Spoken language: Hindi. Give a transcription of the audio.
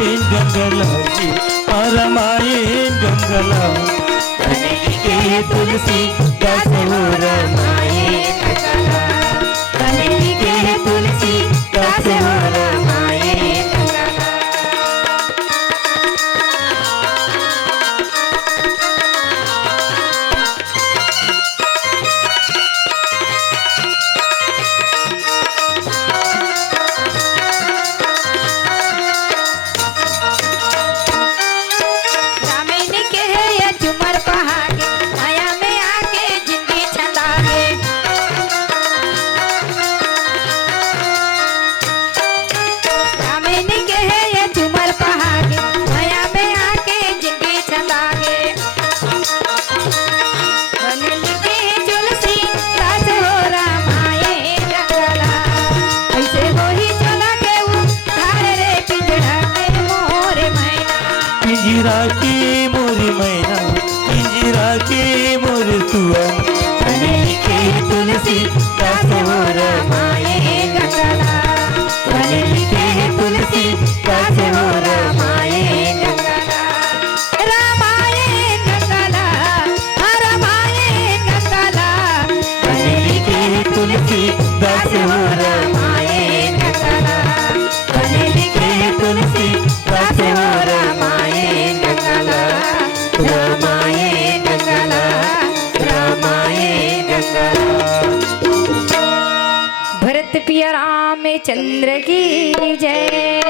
गंगला जी रामायण गंगला के तुलसी दास हो रामायण गंगला के तुलसी दास हो रामायण गंगला। पिंजरा की मोरी मैना पिंजरा की मोरी सुआ के तुलसी दास हो रामायण गंगला के तुलसी दास हो रामायण गंगला। रामायण गंगला रामायण गंगला के तुलसी दास हो रामायण गंगला के तुलसी दास हो रामायण गंगला रामायण गंगला रामायण गंगला। भरत पिया रामचंद्र की जय।